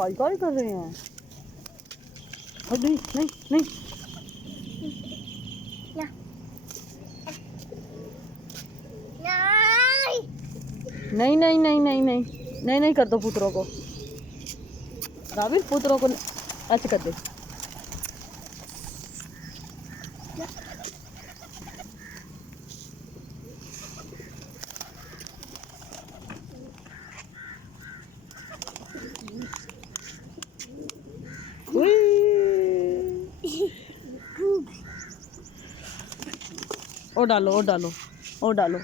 काय काय कर रहे हैं। नहीं नहीं नहीं नहीं नहीं नहीं नहीं नहीं नहीं नहीं कर दो पुत्रों को। राबिल पुत्रों को ऐसे कर दे। और डालो और डालो और डालो।